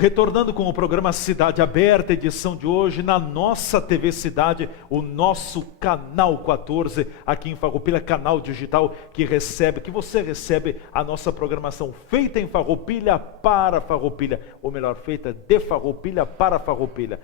Retornando com o programa Cidade Aberta, edição de hoje, na nossa TV Cidade, o nosso canal 14, aqui em Farroupilha, canal digital que você recebe a nossa programação feita em Farroupilha para Farroupilha, ou melhor, feita de Farroupilha para Farroupilha.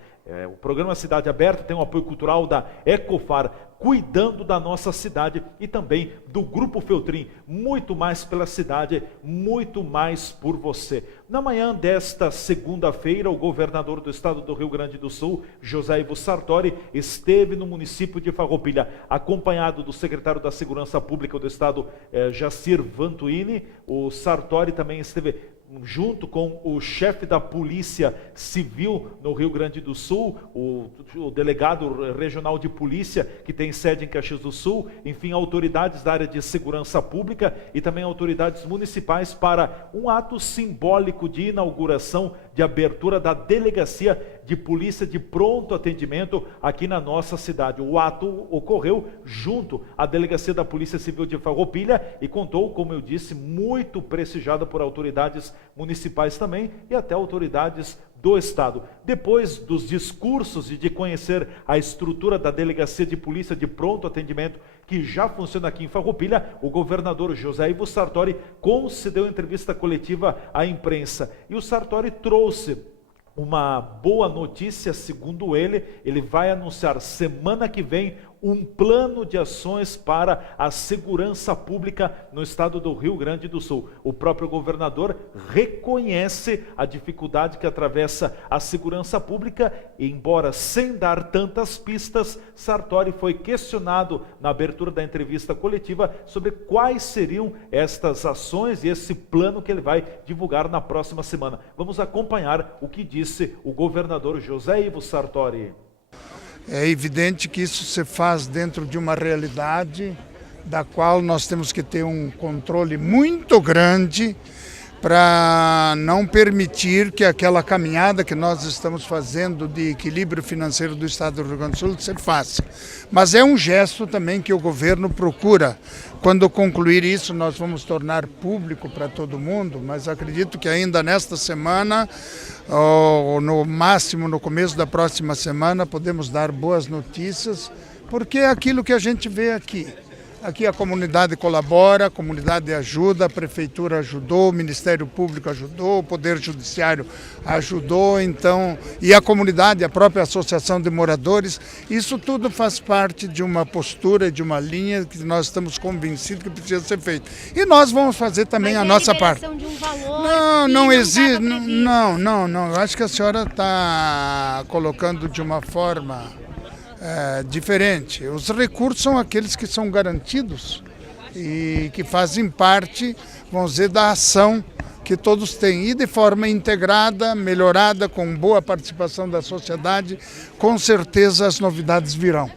O programa Cidade Aberta tem o apoio cultural da Ecofar, cuidando da nossa cidade, e também do Grupo Feltrin, muito mais pela cidade, muito mais por você. Na manhã desta segunda-feira, o governador do estado do Rio Grande do Sul, José Ivo Sartori, esteve no município de Farroupilha, acompanhado do secretário da Segurança Pública do estado, Jacir Vantuini. O Sartori também esteve junto com o chefe da Polícia Civil no Rio Grande do Sul, o delegado regional de polícia, que tem sede em Caxias do Sul, enfim, autoridades da área de segurança pública e também autoridades municipais para um ato simbólico de inauguração, de abertura da Delegacia de Polícia de Pronto Atendimento aqui na nossa cidade. O ato ocorreu junto à Delegacia da Polícia Civil de Farroupilha e contou, como eu disse, muito prestigiada por autoridades municipais também e até autoridades do estado. Depois dos discursos e de conhecer a estrutura da Delegacia de Polícia de Pronto Atendimento, que já funciona aqui em Farroupilha, o governador José Ivo Sartori concedeu entrevista coletiva à imprensa. E o Sartori trouxe uma boa notícia, segundo ele vai anunciar semana que vem um plano de ações para a segurança pública no estado do Rio Grande do Sul. O próprio governador reconhece a dificuldade que atravessa a segurança pública, e embora sem dar tantas pistas, Sartori foi questionado na abertura da entrevista coletiva sobre quais seriam estas ações e esse plano que ele vai divulgar na próxima semana. Vamos acompanhar o que disse o governador José Ivo Sartori. É evidente que isso se faz dentro de uma realidade da qual nós temos que ter um controle muito grande para não permitir que aquela caminhada que nós estamos fazendo de equilíbrio financeiro do estado do Rio Grande do Sul se faça. Mas é um gesto também que o governo procura. Quando concluir isso, nós vamos tornar público para todo mundo, mas acredito que ainda nesta semana, ou no máximo no começo da próxima semana, podemos dar boas notícias, porque é aquilo que a gente vê aqui. Aqui a comunidade colabora, a comunidade ajuda, a prefeitura ajudou, o Ministério Público ajudou, o Poder Judiciário ajudou, então, e a comunidade, a própria Associação de Moradores, isso tudo faz parte de uma postura, de uma linha que nós estamos convencidos que precisa ser feito. E nós vamos fazer também a nossa parte. De um valor não existe, não, eu acho que a senhora está colocando de uma forma diferente. Os recursos são aqueles que são garantidos e que fazem parte, vamos dizer, da ação que todos têm. E de forma integrada, melhorada, com boa participação da sociedade, com certeza as novidades virão.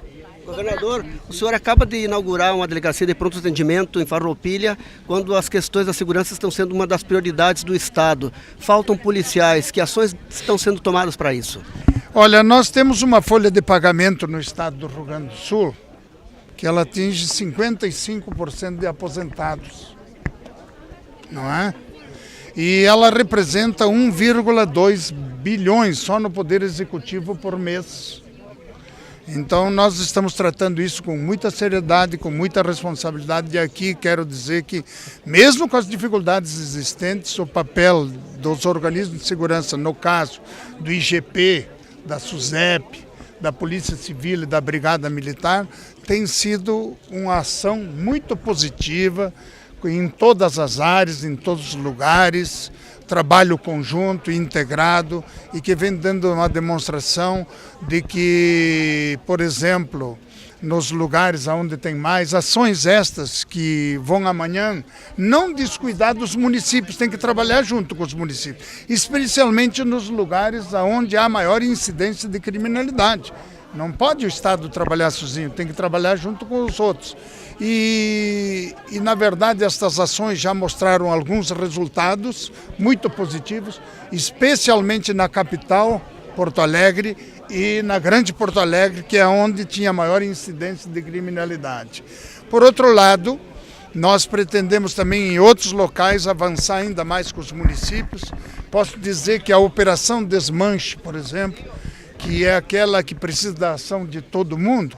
Governador, o senhor acaba de inaugurar uma delegacia de pronto atendimento em Farroupilha, quando as questões da segurança estão sendo uma das prioridades do Estado. Faltam policiais, que ações estão sendo tomadas para isso? Olha, nós temos uma folha de pagamento no estado do Rio Grande do Sul que ela atinge 55% de aposentados, não é? E ela representa 1,2 bilhões só no Poder Executivo por mês. Então nós estamos tratando isso com muita seriedade, com muita responsabilidade, e aqui quero dizer que, mesmo com as dificuldades existentes, o papel dos organismos de segurança, no caso do IGP, da SUSEP, da Polícia Civil e da Brigada Militar, tem sido uma ação muito positiva em todas as áreas, em todos os lugares, trabalho conjunto, integrado, e que vem dando uma demonstração de que, por exemplo, nos lugares onde tem mais ações estas que vão amanhã, não descuidar dos municípios, tem que trabalhar junto com os municípios, especialmente nos lugares onde há maior incidência de criminalidade. Não pode o Estado trabalhar sozinho, tem que trabalhar junto com os outros. E na verdade, estas ações já mostraram alguns resultados muito positivos, especialmente na capital, Porto Alegre, e na Grande Porto Alegre, que é onde tinha maior incidência de criminalidade. Por outro lado, nós pretendemos também em outros locais avançar ainda mais com os municípios Posso dizer que a Operação Desmanche, por exemplo, que é aquela que precisa da ação de todo mundo,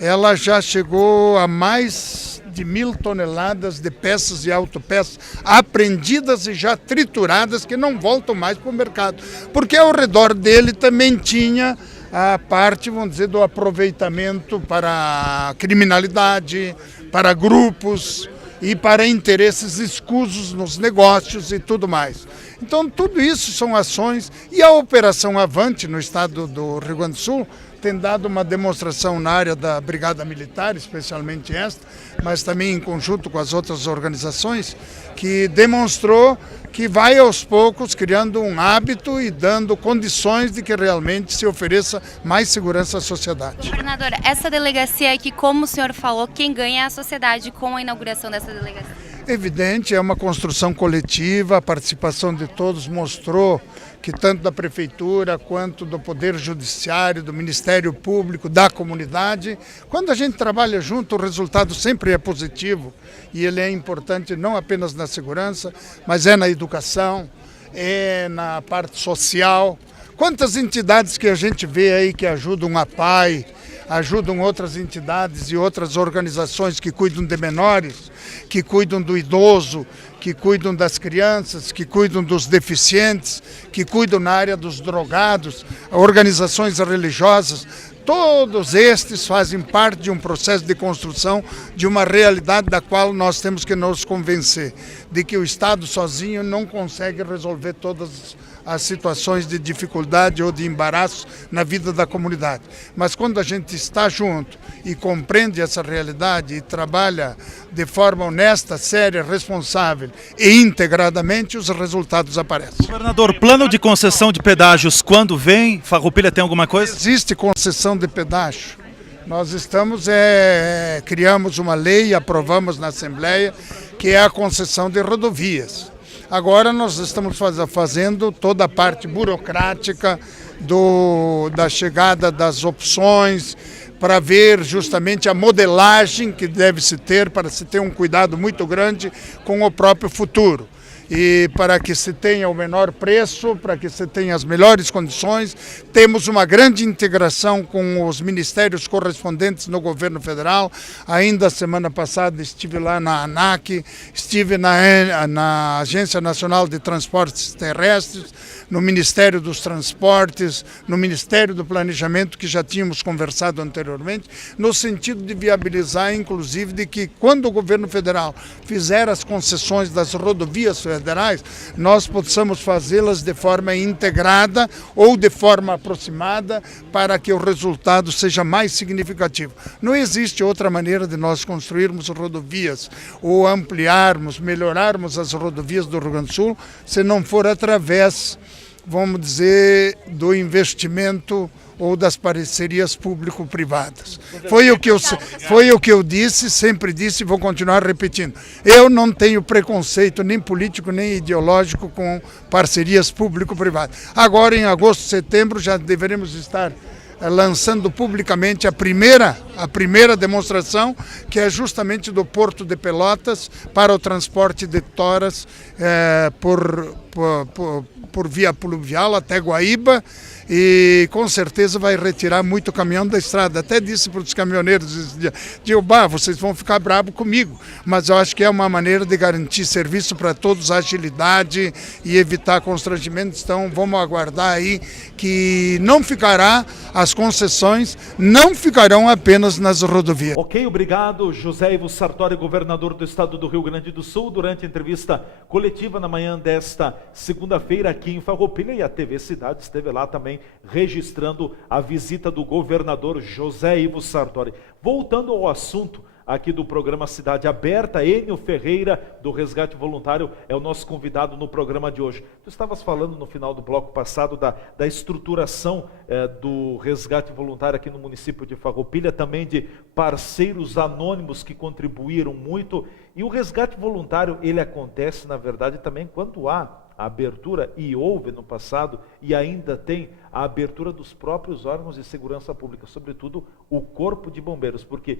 ela já chegou a mais de 1.000 toneladas de peças e autopeças apreendidas e já trituradas que não voltam mais para o mercado. Porque ao redor dele também tinha a parte, vamos dizer, do aproveitamento para criminalidade, para grupos e para interesses escusos nos negócios e tudo mais. Então, tudo isso são ações, e a Operação Avante, no estado do Rio Grande do Sul, tem dado uma demonstração na área da Brigada Militar, especialmente esta, mas também em conjunto com as outras organizações, que demonstrou que vai aos poucos criando um hábito e dando condições de que realmente se ofereça mais segurança à sociedade. Governador, essa delegacia aqui, como o senhor falou, quem ganha é a sociedade com a inauguração dessa delegacia? Evidente, é uma construção coletiva, a participação de todos mostrou que tanto da Prefeitura quanto do Poder Judiciário, do Ministério Público, da comunidade, quando a gente trabalha junto, o resultado sempre é positivo e ele é importante não apenas na segurança, mas é na educação, é na parte social. Quantas entidades que a gente vê aí que ajudam a PAI, ajudam outras entidades e outras organizações que cuidam de menores, que cuidam do idoso, que cuidam das crianças, que cuidam dos deficientes, que cuidam na área dos drogados, organizações religiosas. Todos estes fazem parte de um processo de construção de uma realidade da qual nós temos que nos convencer de que o Estado sozinho não consegue resolver todas as situações de dificuldade ou de embaraço na vida da comunidade. Mas quando a gente está junto e compreende essa realidade e trabalha de forma honesta, séria, responsável e integradamente, os resultados aparecem. Governador, plano de concessão de pedágios, quando vem? Farroupilha tem alguma coisa? Existe concessão de pedágio. Nós criamos uma lei e aprovamos na Assembleia, que é a concessão de rodovias. Agora nós estamos fazendo toda a parte burocrática da chegada das opções, para ver justamente a modelagem que deve se ter, para se ter um cuidado muito grande com o próprio futuro. E para que se tenha o menor preço, para que se tenha as melhores condições. Temos uma grande integração com os ministérios correspondentes no governo federal. Ainda semana passada estive lá na ANAC, estive na Agência Nacional de Transportes Terrestres, no Ministério dos Transportes, no Ministério do Planejamento, que já tínhamos conversado anteriormente, no sentido de viabilizar, inclusive, de que quando o governo federal fizer as concessões das rodovias federais, nós possamos fazê-las de forma integrada ou de forma aproximada para que o resultado seja mais significativo. Não existe outra maneira de nós construirmos rodovias ou ampliarmos, melhorarmos as rodovias do Rio Grande do Sul, se não for através, vamos dizer, do investimento ou das parcerias público-privadas. Foi o que eu disse, sempre disse e vou continuar repetindo. Eu não tenho preconceito nem político nem ideológico com parcerias público-privadas. Agora, em agosto, setembro, já deveremos estar lançando publicamente a primeira demonstração, que é justamente do Porto de Pelotas para o transporte de toras por via pluvial até Guaíba, e com certeza vai retirar muito caminhão da estrada. Até disse para os caminhoneiros, vocês vão ficar bravos comigo, mas eu acho que é uma maneira de garantir serviço para todos, agilidade e evitar constrangimentos. Então vamos aguardar aí que as concessões não ficarão apenas nas rodovias. Ok, obrigado. José Ivo Sartori, governador do estado do Rio Grande do Sul, durante a entrevista coletiva na manhã desta segunda-feira aqui em Farroupilha, e a TV Cidade esteve lá também registrando a visita do governador José Ivo Sartori. Voltando ao assunto aqui do programa Cidade Aberta, Enio Ferreira, do Resgate Voluntário, é o nosso convidado no programa de hoje. Tu estavas falando no final do bloco passado da estruturação do Resgate Voluntário aqui no município de Farroupilha, também de parceiros anônimos que contribuíram muito, e o Resgate Voluntário, ele acontece, na verdade, também quando há a abertura, e houve no passado, e ainda tem a abertura dos próprios órgãos de segurança pública, sobretudo o Corpo de Bombeiros, porque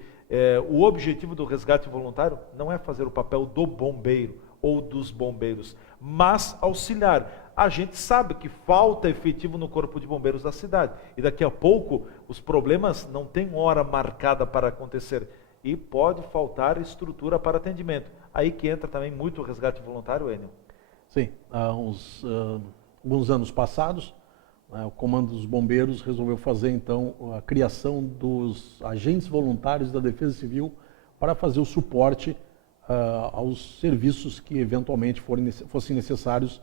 o objetivo do resgate voluntário não é fazer o papel do bombeiro ou dos bombeiros, mas auxiliar a gente sabe que falta efetivo no Corpo de Bombeiros da cidade. E daqui a pouco os problemas não têm hora marcada para acontecer. E pode faltar estrutura para atendimento. Aí que entra também muito o resgate voluntário, Enio. Sim, há alguns anos passados, o Comando dos Bombeiros resolveu fazer então a criação dos agentes voluntários da Defesa Civil para fazer o suporte aos serviços que eventualmente fossem necessários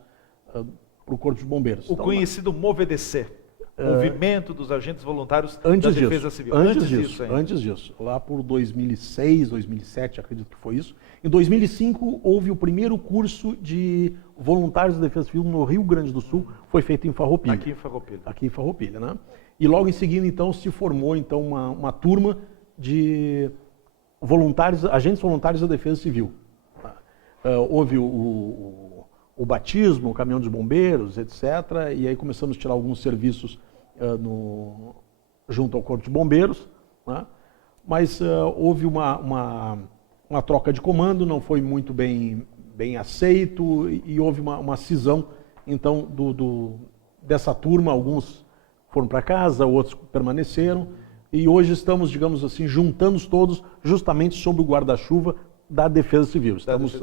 para o Corpo de Bombeiros. O conhecido MOVEDC, Movimento dos Agentes Voluntários da Defesa Civil. Antes disso, lá por 2006, 2007, acredito que foi isso. Em 2005, houve o primeiro curso de voluntários da Defesa Civil no Rio Grande do Sul, foi feito em Farroupilha. Aqui em Farroupilha, né? E logo em seguida, então, se formou então uma turma de agentes voluntários da Defesa Civil. Houve o batismo, o caminhão dos bombeiros, etc. E aí começamos a tirar alguns serviços junto ao Corpo de Bombeiros, né? Mas houve uma troca de comando, não foi muito bem aceito e houve uma cisão, então, dessa turma. Alguns foram para casa, outros permaneceram e hoje estamos, digamos assim, juntando todos justamente sob o guarda-chuva da Defesa Civil. Estamos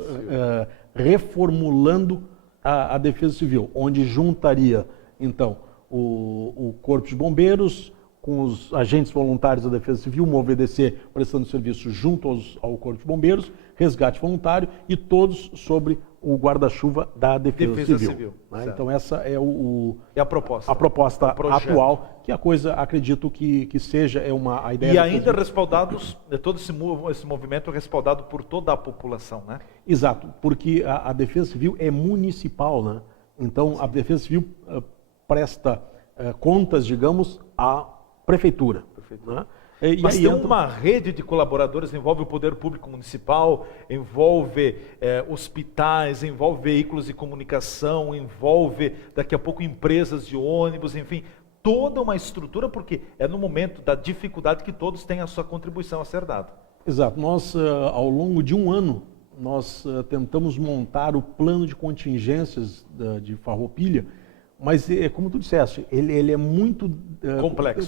reformulando a Defesa Civil, onde juntaria, então, o Corpo de Bombeiros com os agentes voluntários da Defesa Civil, o MOVEDC prestando serviço junto ao Corpo de Bombeiros, resgate voluntário e todos sobre o guarda-chuva da Defesa Civil. Né? Então essa é a proposta atual, que a coisa, acredito que seja a ideia. E ainda respaldados, todo esse movimento respaldado por toda a população, né? Exato, porque a Defesa Civil é municipal, né? Então a Defesa Civil presta contas, digamos, à Prefeitura. Né? Mas tem uma rede de colaboradores, envolve o poder público municipal, envolve hospitais, envolve veículos de comunicação, envolve daqui a pouco empresas de ônibus, enfim, toda uma estrutura, porque é no momento da dificuldade que todos têm a sua contribuição a ser dada. Exato. Nós, ao longo de um ano, nós tentamos montar o plano de contingências de Farroupilha, mas, como tu disseste, ele é muito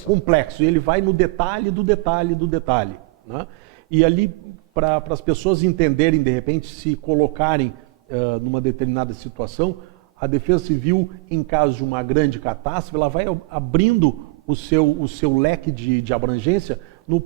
complexo. Ele vai no detalhe do detalhe do detalhe. Né? E ali, para as pessoas entenderem, de repente, se colocarem numa determinada situação, a Defesa Civil, em caso de uma grande catástrofe, ela vai abrindo o seu leque de abrangência no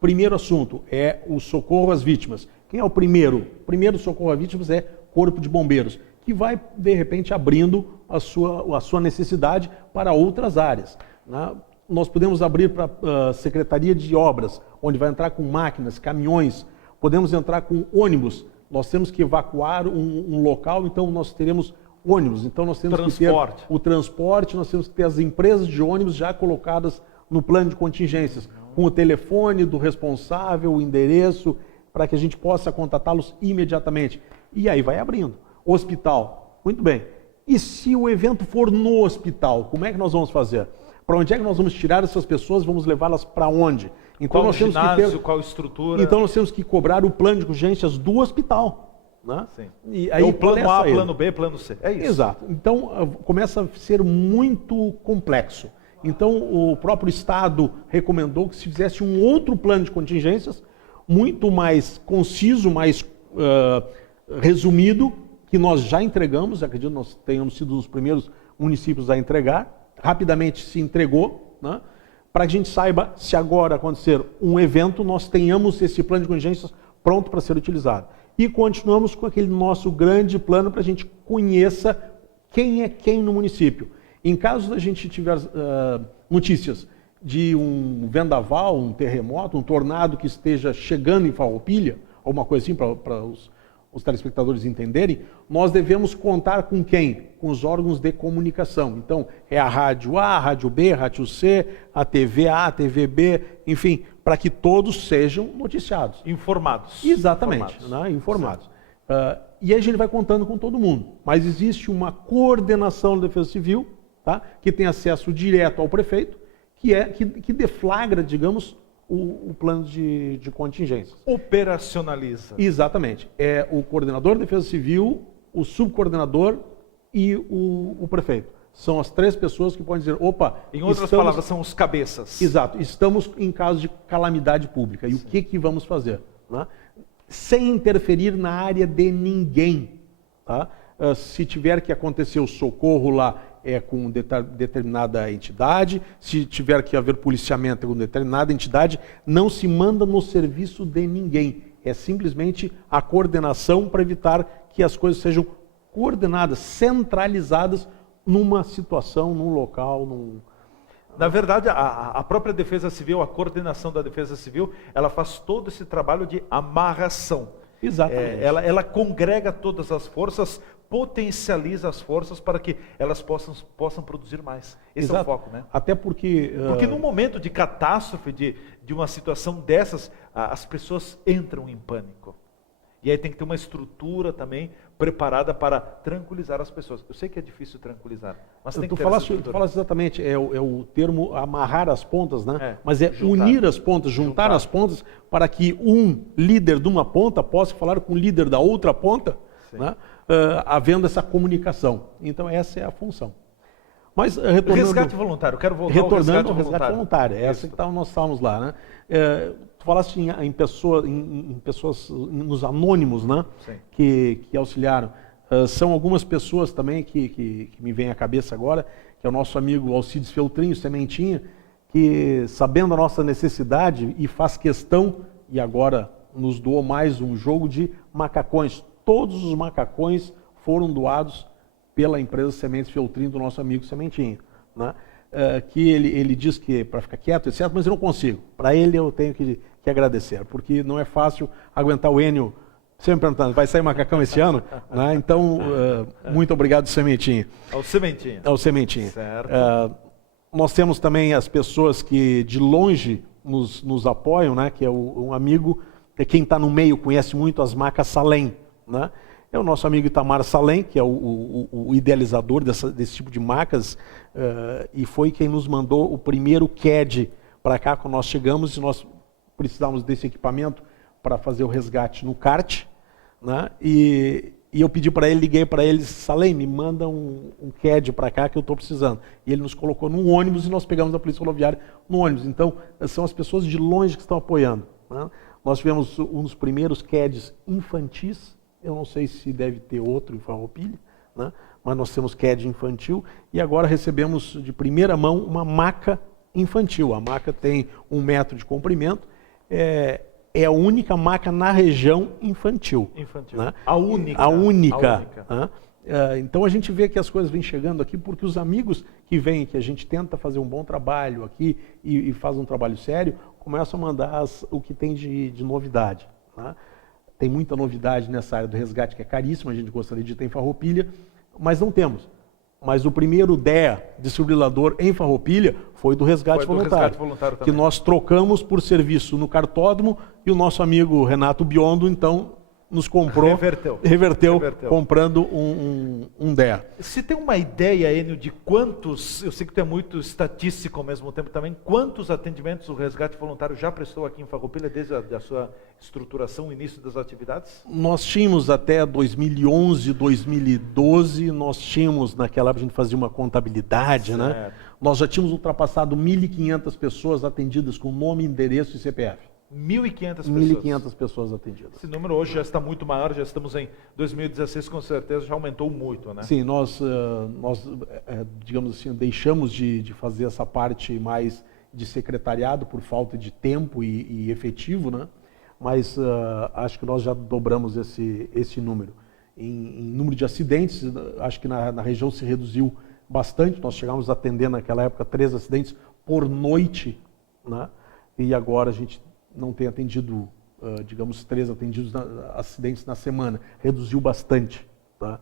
primeiro assunto, é o socorro às vítimas. Quem é o primeiro? O primeiro socorro às vítimas é Corpo de Bombeiros, que vai, de repente, abrindo a sua necessidade para outras áreas. Né? Nós podemos abrir para a Secretaria de Obras, onde vai entrar com máquinas, caminhões, podemos entrar com ônibus, nós temos que evacuar um local, então nós teremos ônibus, então nós temos que ter o transporte, nós temos que ter as empresas de ônibus já colocadas no plano de contingências, com o telefone do responsável, o endereço, para que a gente possa contatá-los imediatamente. E aí vai abrindo. Hospital, muito bem. E se o evento for no hospital, como é que nós vamos fazer? Para onde é que nós vamos tirar essas pessoas? Vamos levá-las para onde? Então, qual ginásio, qual estrutura? Então nós temos que cobrar o plano de contingências do hospital. Né? Sim. E aí, o plano A, plano B, plano C. É isso. Exato. Então começa a ser muito complexo. Então o próprio Estado recomendou que se fizesse um outro plano de contingências, muito mais conciso, mais resumido, que nós já entregamos, acredito que nós tenhamos sido os primeiros municípios a entregar, rapidamente se entregou, né? Para que a gente saiba, se agora acontecer um evento, nós tenhamos esse plano de contingências pronto para ser utilizado. E continuamos com aquele nosso grande plano para a gente conheça quem é quem no município. Em caso da gente tiver notícias de um vendaval, um terremoto, um tornado que esteja chegando em Farroupilha, alguma coisa assim para os telespectadores entenderem, nós devemos contar com quem? Com os órgãos de comunicação. Então, é a Rádio A, a Rádio B, a Rádio C, a TV A, a TV B, enfim, para que todos sejam noticiados. Informados. Exatamente, informados. E aí a gente vai contando com todo mundo. Mas existe uma coordenação da Defesa Civil, tá? Que tem acesso direto ao prefeito, que deflagra, digamos, o plano de contingências. Operacionaliza. Exatamente. É o coordenador da Defesa Civil, o subcoordenador e o prefeito. São as 3 pessoas que podem dizer, opa... Em outras palavras, são os cabeças. Exato, estamos em caso de calamidade pública. E o que vamos fazer? Né? Sem interferir na área de ninguém. Tá? Se tiver que acontecer o socorro lá, é com determinada entidade. Se tiver que haver policiamento com determinada entidade, não se manda no serviço de ninguém. É simplesmente a coordenação para evitar que as coisas sejam coordenadas, centralizadas numa situação, num local, Na verdade, a própria Defesa Civil, a coordenação da Defesa Civil, ela faz todo esse trabalho de amarração. Exatamente. Ela congrega todas as forças, potencializa as forças para que elas possam produzir mais. Esse é o foco, né? Até porque... Porque num momento de catástrofe, de uma situação dessas, as pessoas entram em pânico. E aí tem que ter uma estrutura também preparada para tranquilizar as pessoas. Eu sei que é difícil tranquilizar, mas tem que ter essa estrutura. Tu falaste exatamente, é o termo amarrar as pontas, né? Mas é juntar. Unir as pontas, juntar as pontas, para que um líder de uma ponta possa falar com o líder da outra ponta, né? Havendo essa comunicação. Então essa é a função. Mas retornando... Resgate voluntário, quero voltar ao retornando resgate voluntário. Essa que nós estávamos lá, né? Tu falaste em pessoas, nos anônimos, né? Que auxiliaram. São algumas pessoas também que me vêm à cabeça agora, que é o nosso amigo Alcides Feltrinho, Sementinha, que sabendo a nossa necessidade e faz questão, e agora nos doou mais um jogo de macacões. Todos os macacões foram doados pela empresa Sementes Feltrinho, do nosso amigo Sementinho, né? Que ele diz que para ficar quieto, etc., mas eu não consigo. Para ele eu tenho que agradecer, porque não é fácil aguentar o Enio sempre perguntando, vai sair macacão esse ano? Né? Então, muito obrigado, Sementinho. Ao Sementinho. Ao Sementinho. Certo. Nós temos também as pessoas que de longe nos apoiam, né? Que é um amigo, quem está no meio conhece muito as macas Salem, né? É o nosso amigo Itamar Salem, que é o idealizador desse tipo de macas, e foi quem nos mandou o primeiro CAD para cá, quando nós chegamos, e nós precisávamos desse equipamento para fazer o resgate no kart, né? E eu pedi para ele, liguei para ele, Salem, me manda um CAD para cá que eu estou precisando. E ele nos colocou num ônibus e nós pegamos a Polícia Rodoviária no ônibus. Então, são as pessoas de longe que estão apoiando, né? Nós tivemos um dos primeiros CADs infantis. Eu não sei se deve ter outro em Farroupilha, né? Mas nós temos CAD infantil e agora recebemos de primeira mão uma maca infantil. A maca tem 1 metro de comprimento, é a única maca na região infantil. Né? A única. A única. Né? Então a gente vê que as coisas vêm chegando aqui porque os amigos que vêm, que a gente tenta fazer um bom trabalho aqui e faz um trabalho sério, começam a mandar o que tem de novidade. Né? Tem muita novidade nessa área do resgate que é caríssima, a gente gostaria de ter em Farroupilha, mas não temos. Mas o primeiro DEA, desfibrilador em Farroupilha, foi do resgate voluntário, que nós trocamos por serviço no cartódromo e o nosso amigo Renato Biondo, então, nos comprou, reverteu comprando um DEA. Se tem uma ideia, Enio, de quantos, eu sei que tu é muito estatístico ao mesmo tempo também, quantos atendimentos o resgate voluntário já prestou aqui em Farroupilha desde a sua estruturação, o início das atividades? Nós tínhamos até 2011, 2012, nós tínhamos, naquela época a gente fazia uma contabilidade, né? Nós já tínhamos ultrapassado 1.500 pessoas atendidas com nome, endereço e CPF. 1.500 pessoas. 1.500 pessoas atendidas. Esse número hoje já está muito maior, já estamos em 2016, com certeza já aumentou muito, né? Sim, nós digamos assim, deixamos de fazer essa parte mais de secretariado por falta de tempo e efetivo, né? Mas acho que nós já dobramos esse número. Em número de acidentes, acho que na região se reduziu bastante, nós chegamos a atender naquela época 3 acidentes por noite, né? E agora a gente não tem atendido, digamos, 3 acidentes na semana. Reduziu bastante, tá?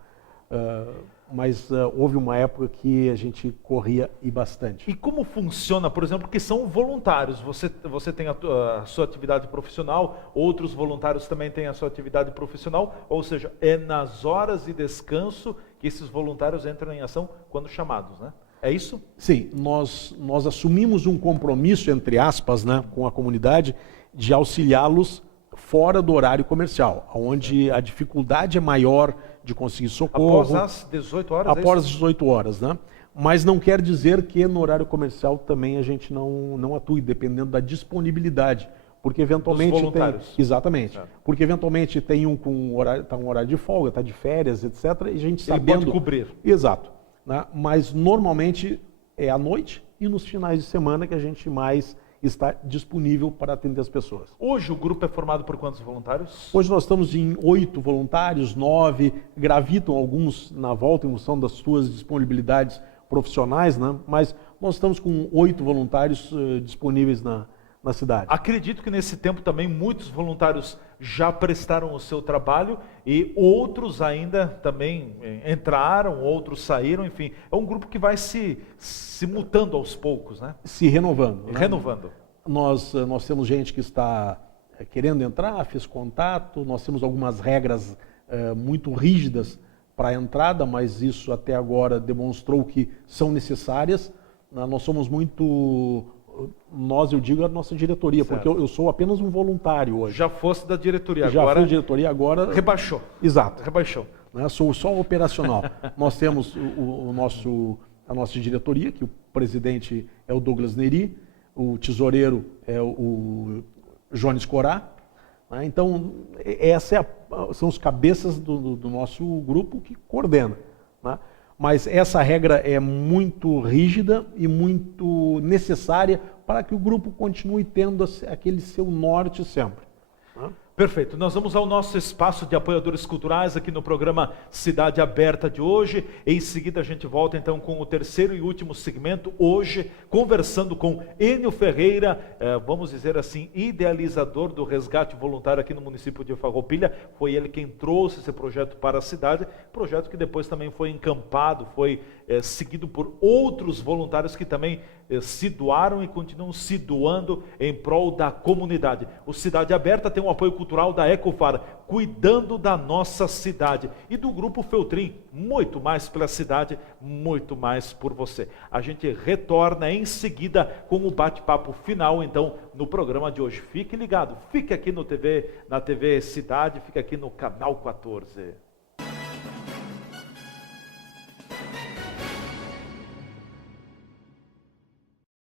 Mas houve uma época que a gente corria e bastante. E como funciona, por exemplo, que são voluntários? Você tem a sua atividade profissional, outros voluntários também têm a sua atividade profissional, ou seja, é nas horas de descanso que esses voluntários entram em ação quando chamados, né? É isso? Sim, nós assumimos um compromisso, entre aspas, né, com a comunidade, de auxiliá-los fora do horário comercial, onde a dificuldade é maior de conseguir socorro. Após as 18 horas? Após as 18 horas, né? Mas não quer dizer que no horário comercial também a gente não atue, dependendo da disponibilidade. Porque eventualmente dos voluntários. Exatamente. Porque eventualmente tem um com horário, tá um horário de folga, tá de férias, etc. E a gente Ele pode cobrir. Exato. Né? Mas normalmente é à noite e nos finais de semana que a gente mais está disponível para atender as pessoas. Hoje o grupo é formado por quantos voluntários? Hoje nós estamos em 8 voluntários, 9, gravitam alguns na volta em função das suas disponibilidades profissionais, né? Mas nós estamos com 8 voluntários disponíveis na cidade. Acredito que nesse tempo também muitos voluntários já prestaram o seu trabalho e outros ainda também entraram, outros saíram, enfim. É um grupo que vai se mutando aos poucos, né? Se renovando. Né? Renovando. Nós temos gente que está querendo entrar, fez contato, nós temos algumas regras muito rígidas para a entrada, mas isso até agora demonstrou que são necessárias. Nós somos muito... eu digo a nossa diretoria, certo. Porque eu sou apenas um voluntário hoje. Já fosse da diretoria, Já agora... fui da diretoria, agora... Rebaixou. Exato. Rebaixou. Né? Sou só operacional. Nós temos a nossa diretoria, que o presidente é o Douglas Neri, o tesoureiro é o Jones Corá. Né? Então, são os cabeças do nosso grupo que coordena. Né? Mas essa regra é muito rígida e muito necessária para que o grupo continue tendo aquele seu norte sempre. Né? Perfeito. Nós vamos ao nosso espaço de apoiadores culturais aqui no programa Cidade Aberta de hoje. Em seguida a gente volta então com o terceiro e último segmento, hoje conversando com Enio Ferreira, vamos dizer assim, idealizador do resgate voluntário aqui no município de Farroupilha. Foi ele quem trouxe esse projeto para a cidade, projeto que depois também foi encampado, foi seguido por outros voluntários que também se doaram e continuam se doando em prol da comunidade. O Cidade Aberta tem um apoio cultural da Ecofar, cuidando da nossa cidade, e do Grupo Feltrin, muito mais pela cidade, muito mais por você. A gente retorna em seguida com o bate-papo final, então, no programa de hoje. Fique ligado, fique aqui na TV Cidade, fique aqui no Canal 14.